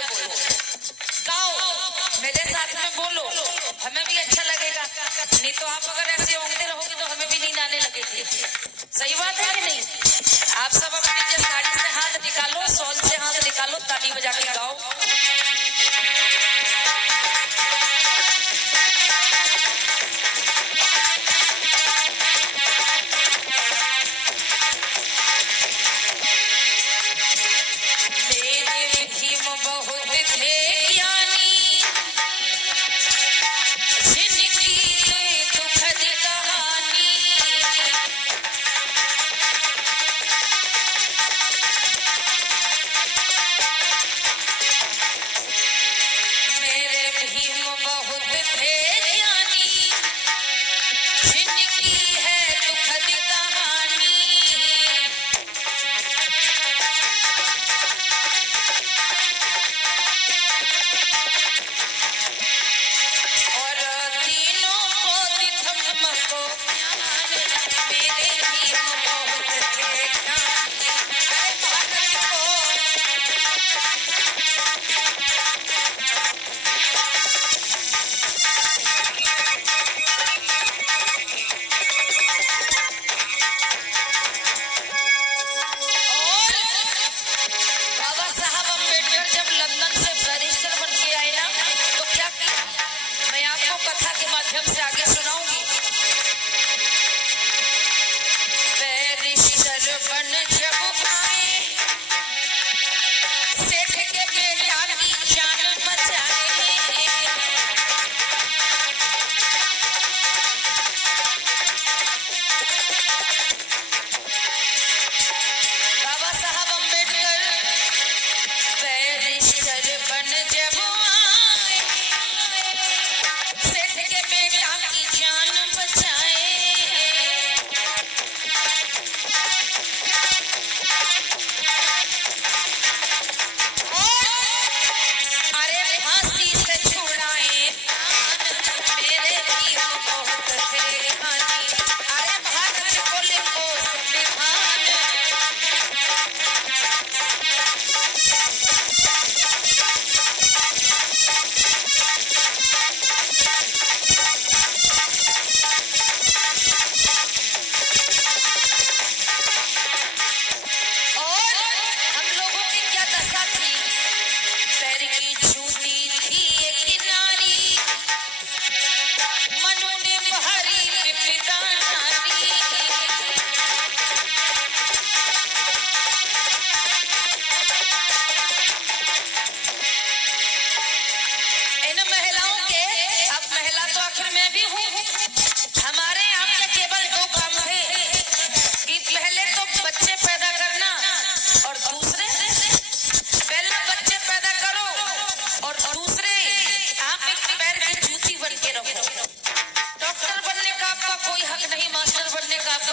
के बोलो, गाओ, मेरे साथ में बोलो, हमें भी अच्छा लगेगा। नहीं तो आप अगर ऐसे ओंगते रहोगे तो हमें भी नींद आने लगेगी। सही बात है कि नहीं? आप सब अपनी साड़ी से हाथ निकालो, शॉल से हाथ निकालो, ताली बजा के गाओ।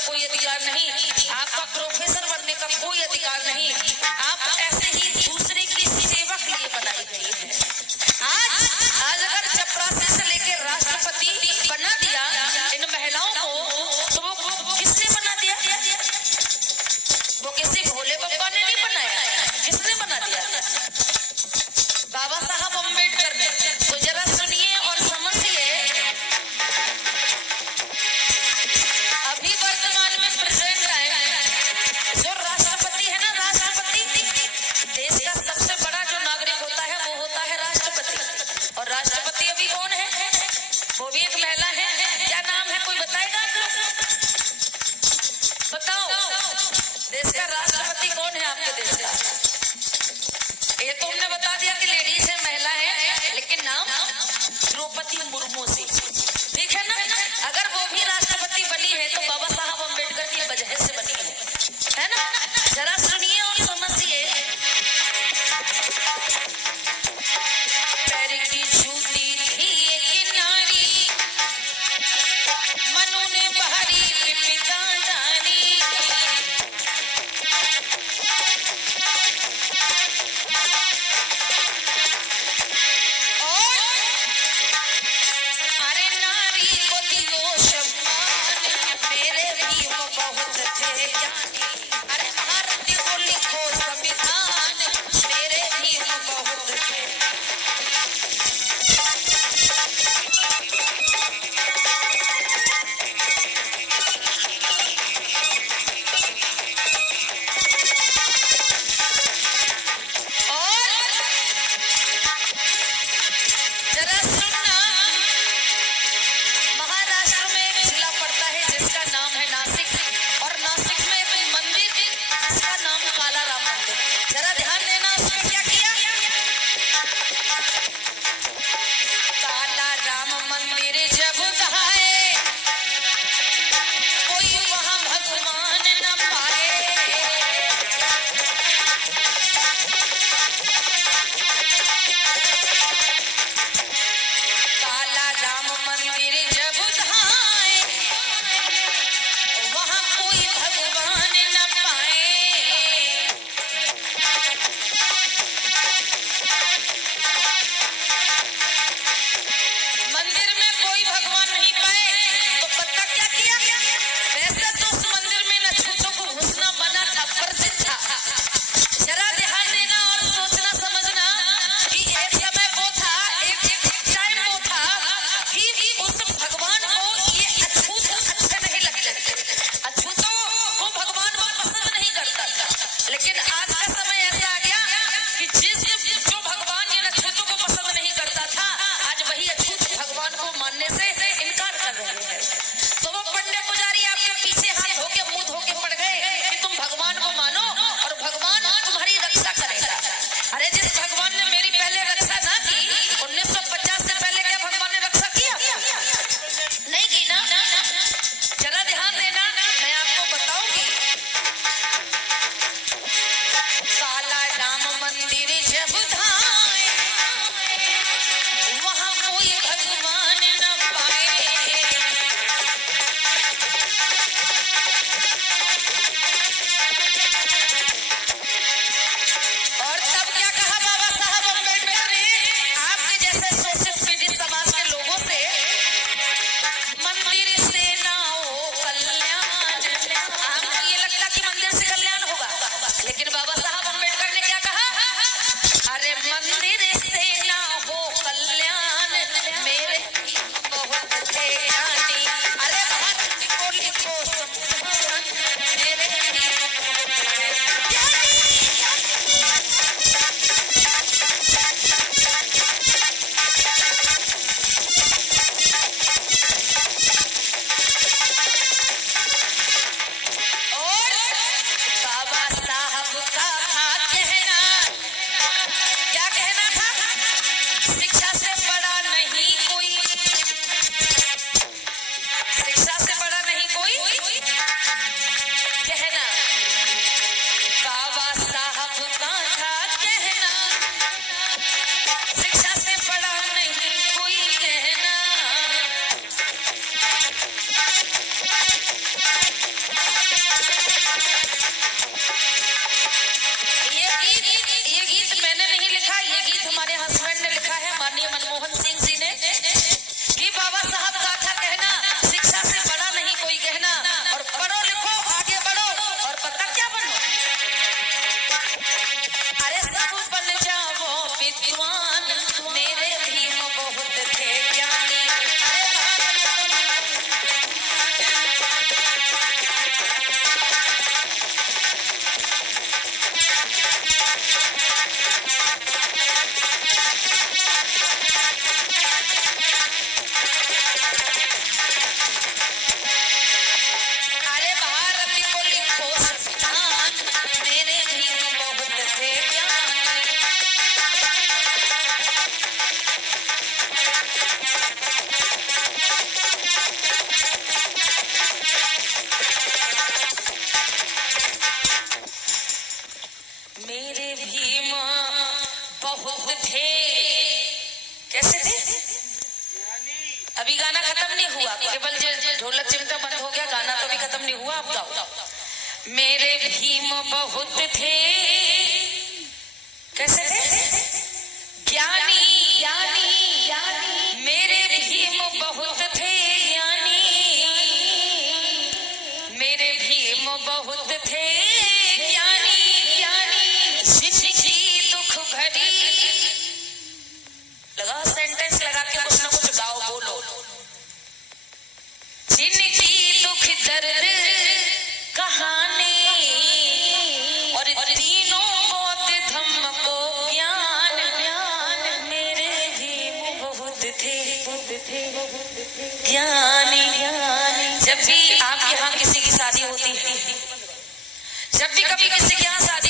कोई अधिकार नहीं, आपका प्रोफेसर बनने का कोई अधिकार नहीं। आप ऐसे ही दूसरे की सेवा के लिए बनाई गई है। आज अगर चपरासी से लेकर राष्ट्रपति बना दिया इन महिलाओं को, तो वो किसने बना दिया? वो किसी भोले बाबा ने नहीं बनाया, किसने बना दिया? बाबा साहब अम्बेडकर ने। तो जरा सुनिए और समझिए, अभी वर्तमान में प्रेसिडेंट काला राम मंदिर जब धाए, कोई वहां भगवान न पाए। काला राम मंदिर जब धाए, वहां कोई भगवान न पाए। मंदिर में कोई भगवान नहीं पाए तो बत्तख क्या किया? वैसे तो उस मंदिर में नछूतों को घुसना मना था, वर्जित था। जरा ध्यान देना और सोचना समझना कि एक समय वो था, एक टाइम वो था कि उस भगवान को ये अछूत अच्छे नहीं लगते थे, अछूतों को भगवान को पसंद नहीं करता था। लेकिन आज का समय ऐसा आ गया कि जो भगवान ये अछूतों को पसंद नहीं करता था, आज वही अछूत भगवान को मानने से इनकार कर रहे हैं। तो वो पंडित पुजारी आपके पीछे हाथ धोके मुंह धोके पड़ गए कि तुम भगवान को मानो और भगवान तुम्हारी रक्षा करेगा। अरे जिस भगवान ने मेरी पहले रक्षा ना की, 1950 से पहले क्या भगवान ने रक्षा किया? नहीं की ना। जरा ध्यान देना, मैं आपको बताऊंगी। काला राम मंदिर जब धाए, वहां कोई भगवान न पाए। और तब क्या कहा बाबा साहब अम्बेडकर ने आपके जैसे शोषित पीड़ित समाज के लोगों से? मंदिर से ना हो कल्याण। आपको ये लगता कि मंदिर से कल्याण होगा, लेकिन बाबा साहब अम्बेडकर ने क्या कहा? अरे मंदिर से ना हो कल्याण, मेरे बहुत थे ज्ञानी। अरे भारत को लिखो संविधान, मेरे और बाबा साहब का था कहना, क्या कहना था? शिक्षा से बड़ा नहीं कोई, शिक्षा से बड़ा नहीं कोई कहना। बाबा साहब का था कहना, शिक्षा से बड़ा नहीं कोई कहना। ये गीत मैंने नहीं लिखा, ये गीत हमारे हस्बैंड ने लिखा है, माननीय मनमोहन सिंह जी ने, कि बाबा साहब का था कहना, शिक्षा से बड़ा नहीं कोई कहना, और पढ़ो लिखो आगे बढ़ो और पता क्या बनो? अरे सब बन जाओ विद्वान, मेरे भीम बहुत थे ज्ञानी। अरे अरे भारत को लिखो संविधान, मेरे भीम बहुत थे ज्ञानी। मेरे भीम बहुत थे, कैसे थे? अभी गाना खत्म नहीं हुआ, केवल जो ढोलक चिमटा बंद हो गया, गाना तो भी खत्म नहीं हुआ। आप गाओ। मेरे भीम बहुत थे, कैसे थे? ज्ञानी, ज्ञानी, ज्ञानी। मेरे भीम बहुत थे ज्ञानी, मेरे भीम बहुत थे ज्ञानी, ज्ञानी। जिंदगी दुख भरी, लगा सेंटेंस लगा के कुछ ना कुछ गाओ, बोलो। जिंदगी दुख दर्द कहानी, और तीनों बहुत धम्म को ज्ञान। मेरे भीम बहुत थे ज्ञानी। जब भी आपके यहाँ किसी की शादी होती है, जब भी कभी किसी के यहाँ शादी